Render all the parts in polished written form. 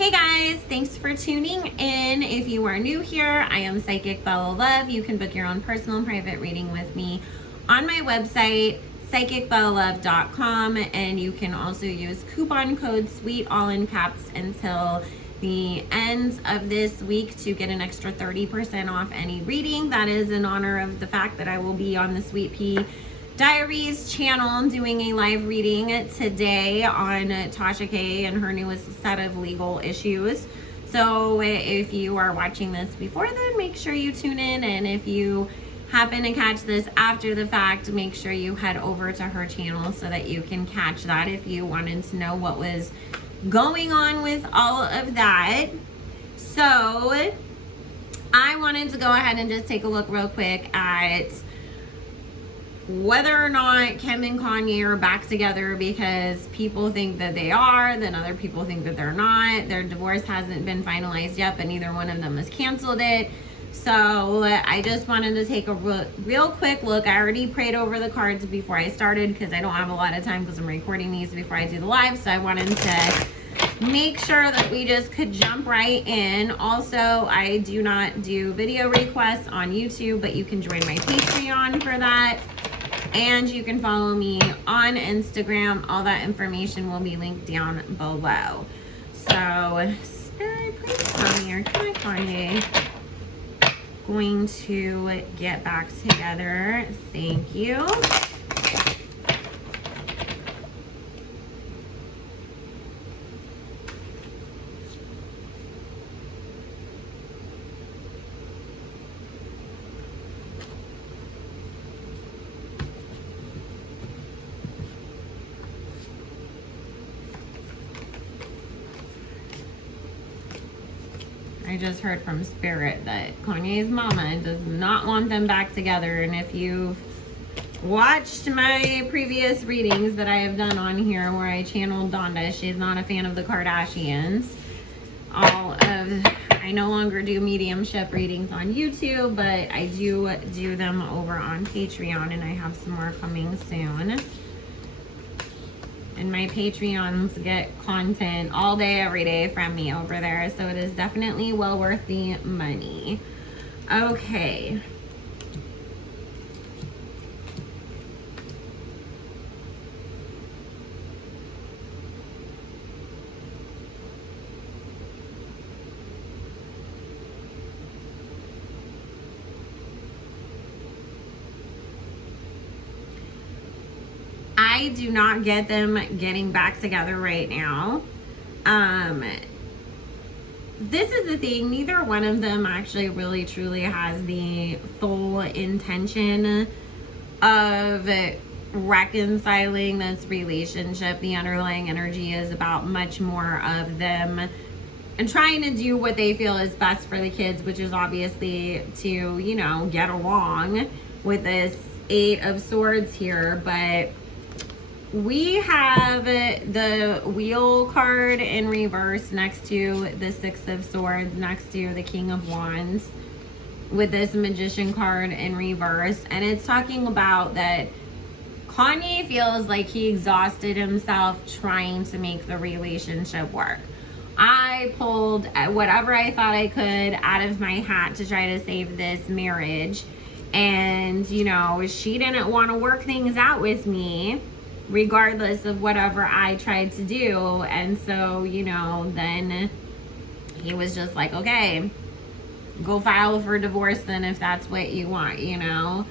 Hey guys, thanks for tuning in. If you are new here, I am Psychic Bella Love. You can book your own personal and private reading with me on my website, psychicbellalove.com, and you can also use coupon code SWEET, all in caps, until the end of this week to get an extra 30% off any reading. That is in honor of the fact that I will be on the Sweet Pea Diaries channel doing a live reading today on Tasha K and her newest set of legal issues. So if you are watching this before then, make sure you tune in, and if you happen to catch this after the fact, make sure you head over to her channel so that you can catch that if you wanted to know what was going on with all of that. So I wanted to go ahead and just take a look real quick at whether or not Kim and Kanye are back together, because people think that they are, then other people think that they're not. Their divorce hasn't been finalized yet, but neither one of them has canceled it. So I just wanted to take a real quick look. I already prayed over the cards before I started because I don't have a lot of time because I'm recording these before I do the live. So I wanted to make sure that we just could jump right in. Also, I do not do video requests on YouTube, but you can join my Patreon for that. And you can follow me on Instagram. All that information will be linked down below. So, Spirit, please tell me, are Kim and Kanye going to get back together? Thank you. I just heard from Spirit that Kanye's mama does not want them back together. And if you've watched my previous readings that I have done on here where I channeled Donda, she's not a fan of the Kardashians. I no longer do mediumship readings on YouTube, but I do them over on Patreon, and I have some more coming soon. And my Patreons get content all day, every day from me over there. So it is definitely well worth the money. Okay. I do not get them getting back together right now. This is the thing, neither one of them actually really truly has the full intention of reconciling this relationship. The underlying energy is about much more of them and trying to do what they feel is best for the kids, which is obviously to, you know, get along with this Eight of Swords here. But we have the Wheel card in reverse next to the Six of Swords, next to the King of Wands, with this Magician card in reverse. And it's talking about that Kanye feels like he exhausted himself trying to make the relationship work. I pulled whatever I thought I could out of my hat to try to save this marriage. And, you know, she didn't want to work things out with me, regardless of whatever I tried to do. And so, you know, then he was just like, okay, go file for divorce then if that's what you want, you know.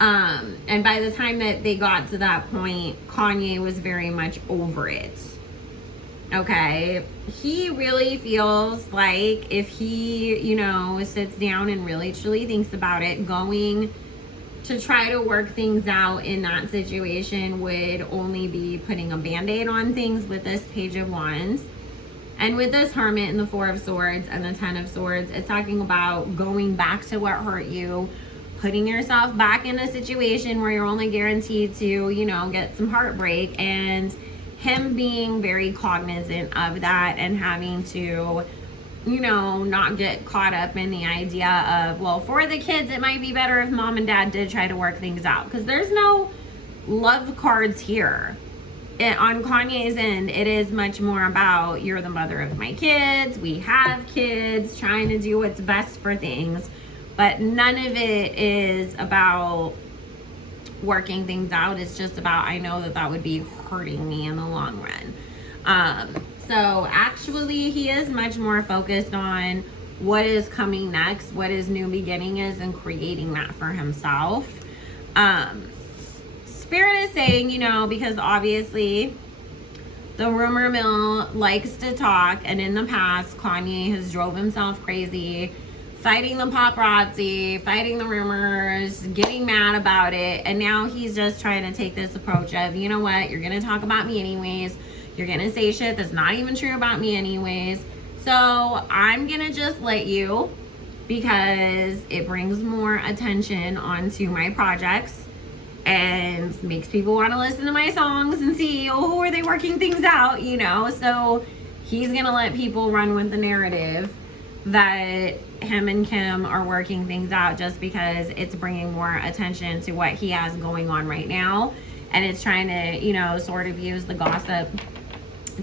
And by the time that they got to that point, Kanye was very much over it. Okay, he really feels like if he, you know, sits down and really truly thinks about it, going to try to work things out in that situation would only be putting a band-aid on things with this Page of Wands. And with this Hermit and the Four of Swords and the Ten of Swords, it's talking about going back to what hurt you, putting yourself back in a situation where you're only guaranteed to, you know, get some heartbreak, and him being very cognizant of that and having to, you know, not get caught up in the idea of, well, for the kids, it might be better if mom and dad did try to work things out. Because there's no love cards here. on Kanye's end, it is much more about, you're the mother of my kids, we have kids, trying to do what's best for things. But none of it is about working things out. It's just about, I know that would be hurting me in the long run. So actually, he is much more focused on what is coming next, what his new beginning is, and creating that for himself. Spirit is saying, because obviously the rumor mill likes to talk, and in the past, Kanye has drove himself crazy, fighting the paparazzi, fighting the rumors, getting mad about it, and now he's just trying to take this approach of, you know what, you're going to talk about me anyways, you're going to say shit that's not even true about me anyways, so I'm going to just let you, because it brings more attention onto my projects and makes people want to listen to my songs and see, who are they working things out, so he's going to let people run with the narrative that him and Kim are working things out, just because it's bringing more attention to what he has going on right now, and it's trying to sort of use the gossip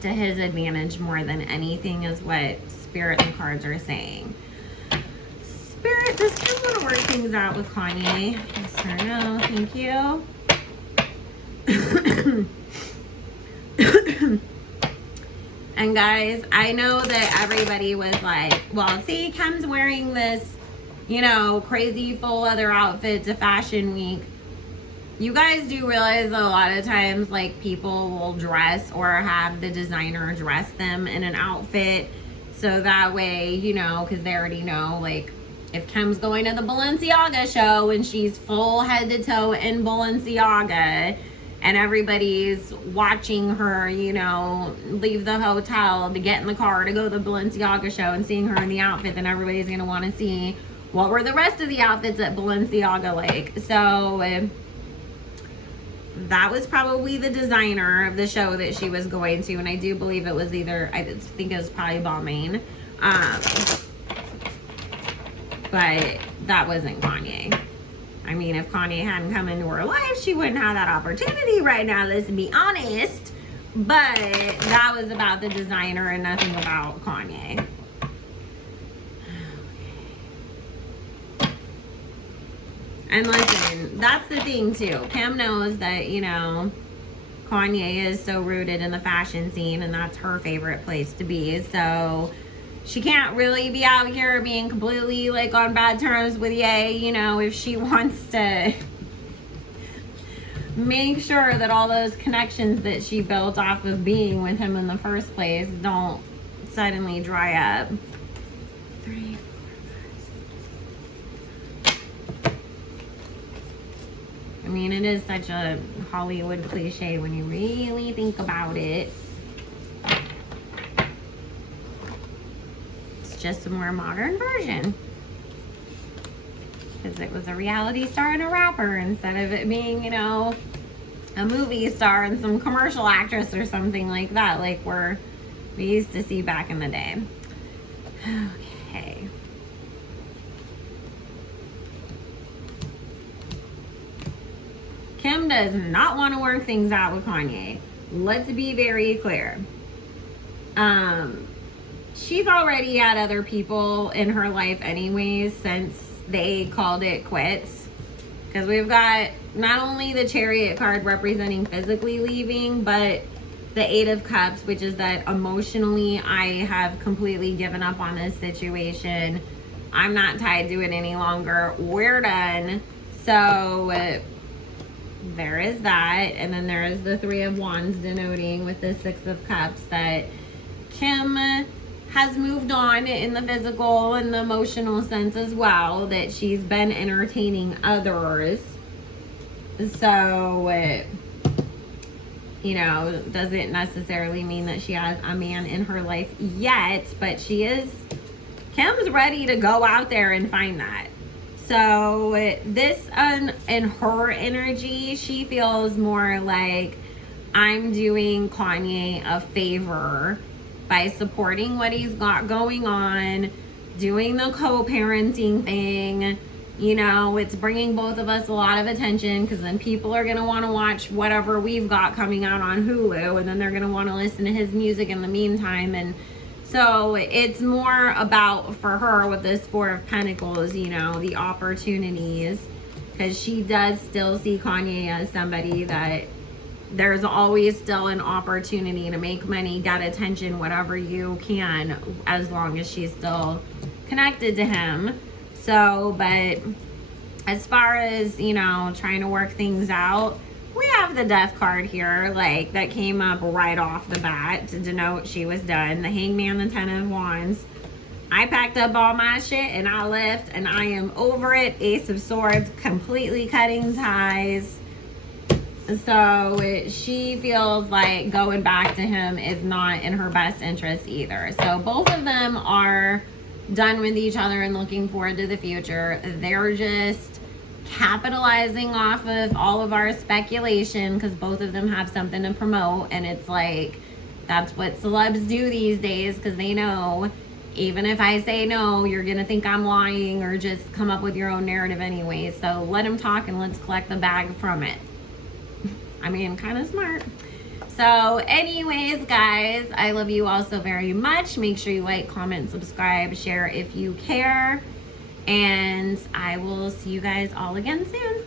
to his advantage more than anything, is what Spirit and cards are saying. Spirit, does Kim want to work things out with Kanye? Yes or no? Thank you. And guys, I know that everybody was like, well, see, Kim's wearing this, crazy full leather outfit to Fashion Week. You guys do realize that a lot of times, like, people will dress or have the designer dress them in an outfit. So that way, because they already know, like, if Kim's going to the Balenciaga show and she's full head to toe in Balenciaga, and everybody's watching her, leave the hotel to get in the car to go to the Balenciaga show and seeing her in the outfit, then everybody's going to want to see what were the rest of the outfits at Balenciaga like. So that was probably the designer of the show that she was going to, and I do believe it was I think it was probably Balmain. But that wasn't Kanye. I mean, if Kanye hadn't come into her life, she wouldn't have that opportunity right now, let's be honest. But that was about the designer and nothing about Kanye. And listen, that's the thing too. Kim knows that, Kanye is so rooted in the fashion scene, and that's her favorite place to be. So she can't really be out here being completely like on bad terms with Ye, if she wants to make sure that all those connections that she built off of being with him in the first place don't suddenly dry up. 3, 4, 5, 6. I mean, it is such a Hollywood cliche when you really think about it. Just a more modern version, because it was a reality star and a rapper instead of it being, a movie star and some commercial actress or something like that, like we used to see back in the day. Okay. Kim does not want to work things out with Kanye. Let's be very clear. She's already had other people in her life anyways since they called it quits. Because we've got not only the Chariot card representing physically leaving, but the 8 of Cups, which is that emotionally I have completely given up on this situation. I'm not tied to it any longer. We're done. So there is that. And then there is the 3 of Wands denoting with the 6 of Cups that Kim has moved on in the physical and the emotional sense as well, that she's been entertaining others. So, doesn't necessarily mean that she has a man in her life yet, but Kim's ready to go out there and find that. So this, in her energy, she feels more like, I'm doing Kanye a favor by supporting what he's got going on, doing the co-parenting thing, You know, it's bringing both of us a lot of attention because then people are going to want to watch whatever we've got coming out on Hulu, and then they're going to want to listen to his music in the meantime. And so it's more about, for her with this Four of Pentacles, you know, the opportunities, because she does still see Kanye as somebody that there's always still an opportunity to make money, get attention, whatever you can, as long as she's still connected to him. So, but as far as, you know, trying to work things out, we have the Death card here, like, that came up right off the bat to denote she was done. The Hangman, the Ten of Wands. I packed up all my shit and I left, and I am over it. Ace of Swords, completely cutting ties. So she feels like going back to him is not in her best interest either. So both of them are done with each other and looking forward to the future. They're just capitalizing off of all of our speculation because both of them have something to promote, and it's like that's what celebs do these days because they know even if I say no, you're gonna think I'm lying or just come up with your own narrative anyway. So let them talk and let's collect the bag from it. I mean, kind of smart. So anyways, guys, I love you all so very much. Make sure you like, comment, subscribe, share if you care. And I will see you guys all again soon.